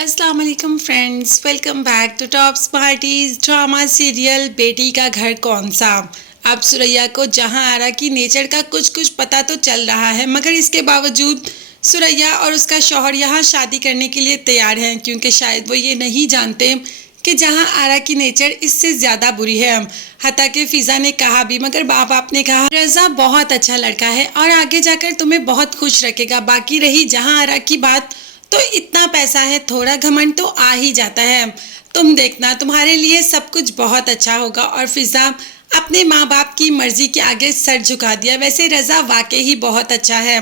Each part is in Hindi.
अस्सलाम वालेकुम friends, welcome back to Top Smarties drama serial Beti Ka घर कौन सा। अब सुरैया को जहां आरा की नेचर का कुछ कुछ पता तो चल रहा है, मगर इसके बावजूद सुरैया और उसका शौहर यहाँ शादी करने के लिए तैयार हैं, क्योंकि शायद वो ये नहीं जानते कि जहां आरा की नेचर इससे ज़्यादा बुरी है। हता कि फिज़ा ने कहा भी, मगर माँ बाप ने कहा रज़ा बहुत अच्छा लड़का है और आगे जाकर तुम्हें बहुत खुश रखेगा। बाकी रही जहां आरा की बात, तो इतना पैसा है, थोड़ा घमंड तो आ ही जाता है। तुम देखना, तुम्हारे लिए सब कुछ बहुत अच्छा होगा। और फिजा अपने माँ बाप की मर्जी के आगे सर झुका दिया। वैसे रज़ा वाकई ही बहुत अच्छा है।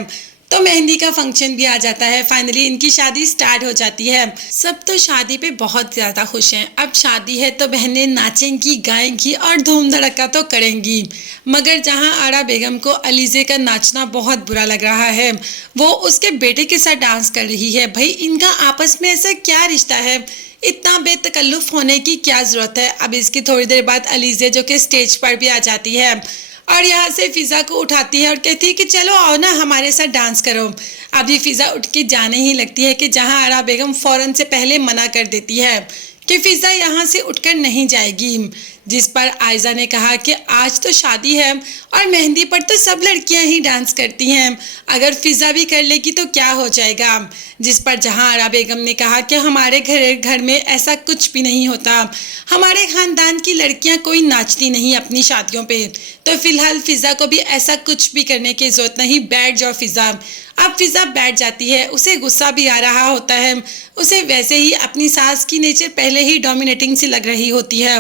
तो मेहंदी का फंक्शन भी आ जाता है, फाइनली इनकी शादी स्टार्ट हो जाती है। सब तो शादी पे बहुत ज्यादा खुश हैं। अब शादी है तो बहनें नाचेंगी, गाएंगी और धूम धड़का तो करेंगी। मगर जहां आरा बेगम को अलीजे का नाचना बहुत बुरा लग रहा है, वो उसके बेटे के साथ डांस कर रही है। भाई इनका आपस में ऐसा क्या रिश्ता है, इतना बेतकल्लुफ होने की क्या जरूरत है। अब इसकी थोड़ी देर बाद अलीजे जो कि स्टेज पर भी आ जाती है और यहाँ से फिजा को उठाती है और कहती है कि चलो आओ ना, हमारे साथ डांस करो। अभी फिजा उठ के जाने ही लगती है कि जहाँ आरा बेगम फौरन से पहले मना कर देती है कि फिजा यहाँ से उठकर नहीं जाएगी। जिस पर आयजा ने कहा कि आज तो शादी है और मेहंदी पर तो सब लड़कियां ही डांस करती हैं, अगर फिजा भी कर लेगी तो क्या हो जाएगा। जिस पर जहां आरा बेगम ने कहा कि हमारे घर में ऐसा कुछ भी नहीं होता, हमारे खानदान की लड़कियां कोई नाचती नहीं अपनी शादियों पे, तो फिलहाल फिजा को भी ऐसा कुछ भी करने की जरूरत नहीं, बैठ जाओ फिजा। अब फिजा बैठ जाती है, उसे गुस्सा भी आ रहा होता है। उसे वैसे ही अपनी सास की नेचर पहले ही डोमिनेटिंग सी लग रही होती है।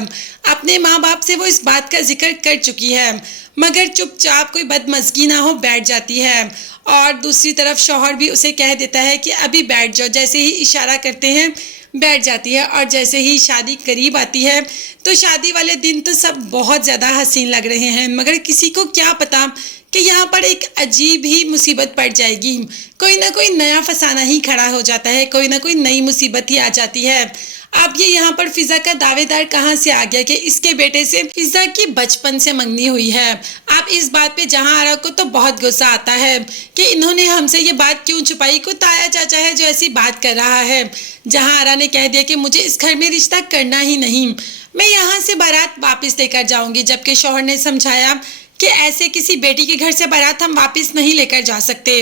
अपने माँ बाप से वो इस बात का जिक्र कर चुकी है, मगर चुपचाप कोई बदमज़गी ना हो बैठ जाती है। और दूसरी तरफ शौहर भी उसे कह देता है कि अभी बैठ जाओ, जैसे ही इशारा करते हैं बैठ जाती है। और जैसे ही शादी करीब आती है तो शादी वाले दिन तो सब बहुत ज़्यादा हसीन लग रहे हैं, मगर किसी को क्या पता कि यहाँ पर एक अजीब ही मुसीबत पड़ जाएगी। कोई ना कोई नया फसाना ही खड़ा हो जाता है, कोई ना कोई नई मुसीबत ही आ जाती है। अब ये यहाँ पर फिजा का दावेदार कहाँ से आ गया कि इसके बेटे से फिजा की बचपन से मंगनी हुई है। अब इस बात पे जहाँ आरा को तो बहुत गुस्सा आता है कि इन्होंने हमसे ये बात क्यों छुपाई। को ताया चाचा है जो ऐसी बात कर रहा है। जहाँ आरा ने कह दिया कि मुझे इस घर में रिश्ता करना ही नहीं, मैं यहाँ से बारात वापस लेकर जाऊंगी। जबकि शौहर ने समझाया कि ऐसे किसी बेटी के घर से बारात हम वापस नहीं लेकर जा सकते,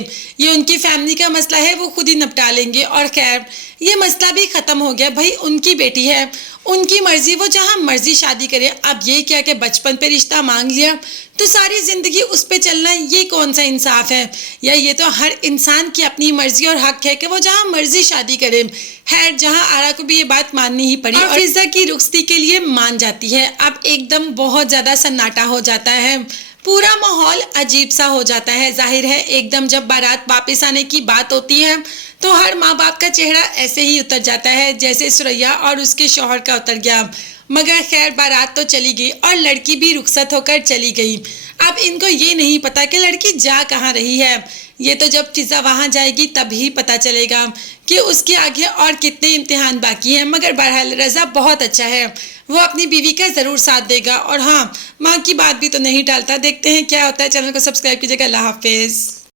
ये उनकी फैमिली का मसला है, वो खुद ही निपटा लेंगे। और खैर ये मसला भी ख़त्म हो गया। भाई उनकी बेटी है, उनकी मर्जी, वो जहाँ मर्जी शादी करे। अब ये क्या कि बचपन पे रिश्ता मांग लिया तो सारी ज़िंदगी उस पे चलना, ये कौन सा इंसाफ है। या ये तो हर इंसान की अपनी मर्जी और हक है कि वो जहाँ मर्जी शादी करे। खैर जहाँ आरा को भी ये बात माननी ही पड़ी और फिजा की रुखसती के लिए मान जाती है। अब एकदम बहुत ज़्यादा सन्नाटा हो जाता है, पूरा माहौल अजीब सा हो जाता है। जाहिर है एकदम जब बारात वापस आने की बात होती है तो हर माँ बाप का चेहरा ऐसे ही उतर जाता है जैसे सुरैया और उसके शौहर का उतर गया। मगर खैर बारात तो चली गई और लड़की भी रुखसत होकर चली गई। अब इनको ये नहीं पता कि लड़की जा कहाँ रही है। ये तो जब फिजा वहाँ जाएगी तभी पता चलेगा कि उसके आगे और कितने इम्तिहान बाकी हैं। मगर बहरहाल रज़ा बहुत अच्छा है, वो अपनी बीवी का ज़रूर साथ देगा। और हाँ, माँ की बात भी तो नहीं टालता। देखते हैं क्या होता है। चैनल को सब्सक्राइब कीजिएगा। अल्लाह हाफिज़।